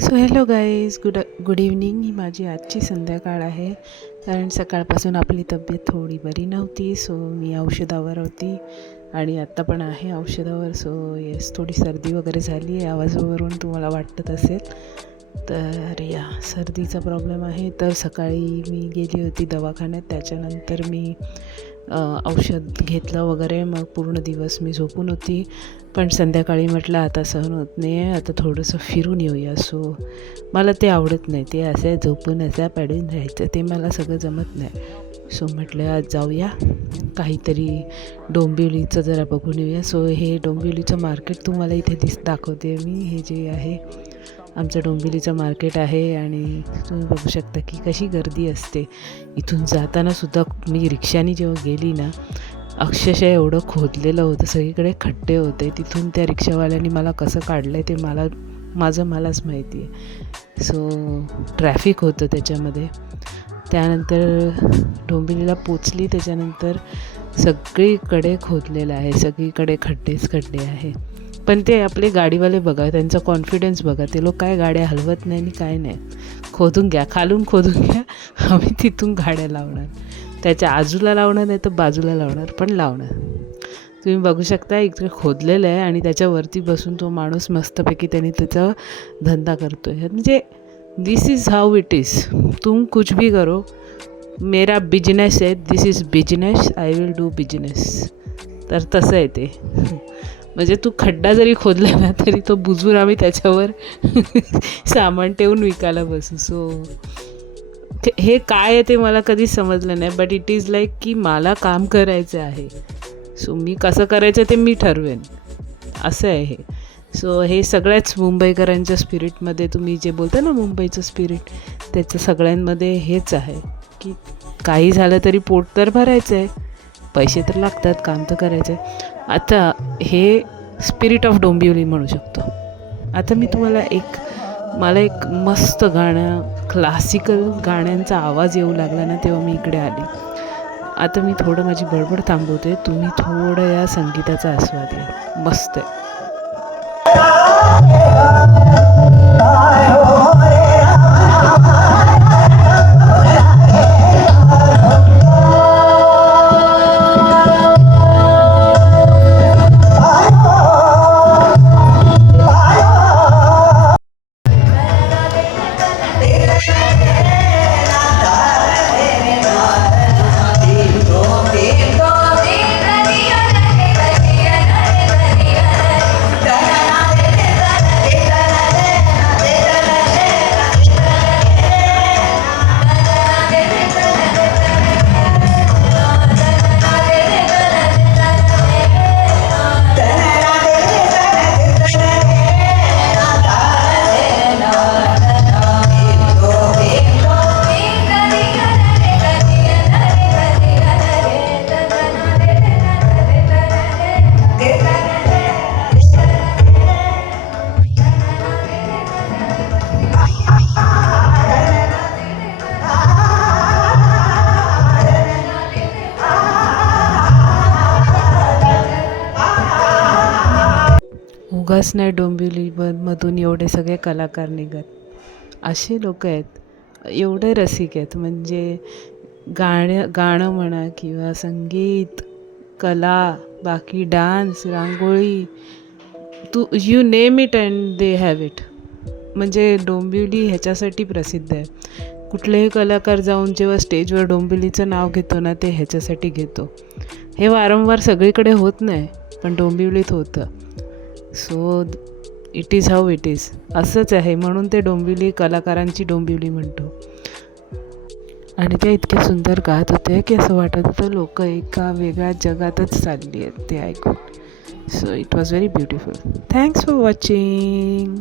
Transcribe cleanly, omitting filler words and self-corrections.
So hello guys, good evening. ही माझी आजची संध्याकाळ आहे, कारण सकाळपासून आपली तब्येत थोडी बरी नव्हती. सो मी औषधावर होती आणि आत्ता पण आहे औषधावर. सो येस, थोडी सर्दी वगैरे झाली आहे, आवाजावरून तुम्हाला वाटत असेल. तर या सर्दीचा प्रॉब्लेम आहे. तर सकाळी मी गेली होती दवाखान्यात, त्याच्यानंतर मी औषध घेतलं वगैरे. मग पूर्ण दिवस मी झोपून होती, पण संध्याकाळी म्हटलं आता सहन होत नाही आहे, आता थोडंसं फिरून येऊया. सो मला ते आवडत नाही, ते असं झोपून असं पडून राहायचं, ते मला सगळं जमत नाही. सो म्हटलं आज जाऊया, काहीतरी डोंबिवलीचं जरा बघून येऊया. सो हे डोंबिवलीचं मार्केट तुम्हाला इथे दाखवते मी. हे जे आहे आमचं डोंबिवलीचं मार्केट आहे आणि तुम्ही बघू शकता की कशी गर्दी असते. इथून जातानासुद्धा मी रिक्षाने जेव्हा गेली ना, अक्षरशः एवढं खोदलेलं होतं, सगळीकडे खड्डे होते. तिथून त्या रिक्षावाल्यांनी मला कसं काढलं आहे ते मलाच माहिती आहे. सो ट्रॅफिक होतं त्याच्यामध्ये. त्यानंतर डोंबिवलीला पोचली, त्याच्यानंतर सगळीकडे खोदलेलं आहे, सगळीकडे खड्डे आहे. पण ते आपले गाडीवाले बघा, त्यांचा कॉन्फिडन्स बघा, ते लोक काय गाड्या हलवत नाही आणि काय नाही. खोदून घ्या, खालून खोदून घ्या, आम्ही तिथून गाड्या लावणार. त्याच्या आजूला लावणार नाही तर बाजूला लावणार, पण लावणार. तुम्ही बघू शकता इकडे खोदलेलं आहे आणि त्याच्यावरती बसून तो माणूस मस्तपैकी त्यांनी त्याचा धंदा करतो आहे. म्हणजे this is how it is. तुम कुछ भी करो, मेरा बिजनेस आहे, this is business, I will do business. तर तसं आहे ते. म्हणजे तू खड्डा जरी खोदला ना तरी तो बुजून आम्ही त्याच्यावर सामान ठेवून विकायला बसू. सो हे काय आहे ते मला कधीच समजलं नाही, बट इट इज लाईक की मला काम करायचं आहे. सो मी कसं करायचं ते मी ठरवेन, असं आहे हे. सो हे सगळ्याच मुंबईकरांच्या स्पिरिटमध्ये, तुम्ही जे बोलता ना मुंबईचं स्पिरिट, त्याचं सगळ्यांमध्ये हेच आहे की काही झालं तरी पोट तर भरायचं आहे, पैसे तर लागतात, काम तर करायचं आहे. आता हे स्पिरिट ऑफ डोंबिवली म्हणू शकतो. आता मी तुम्हाला मला एक मस्त गाणं, क्लासिकल गाण्यांचा आवाज येऊ लागला ना, तेव्हा मी इकडे आली. आता मी थोडं माझी बडबड थांबवते, तुम्ही थोडं या संगीताचा आस्वाद घ्या. मस्त आहे. उगाच नाही डोंबिवलीमधून एवढे सगळे कलाकार निघत. असे लोक आहेत, एवढे रसिक आहेत. म्हणजे गाणं म्हणा किंवा संगीत, कला, बाकी dance, rangoli, you name it and they have it. म्हणजे डोंबिवली ह्याच्यासाठी प्रसिद्ध आहे. कुठलेही कलाकार जाऊन जेव्हा स्टेजवर डोंबिवलीचं नाव घेतो ना, ते ह्याच्यासाठी घेतो. हे वारंवार सगळीकडे होत नाही, पण डोंबिवलीत होतं. So it is how it is. असंच आहे, म्हणून ते डोंबिवली कलाकारांची डोंबिवली म्हणतो. आणि ते इतके सुंदर गात होते की असं वाटत होतं लोक एका वेगळ्या जगातच चालली आहेत ते ऐकून. So it was very beautiful. Thanks for watching.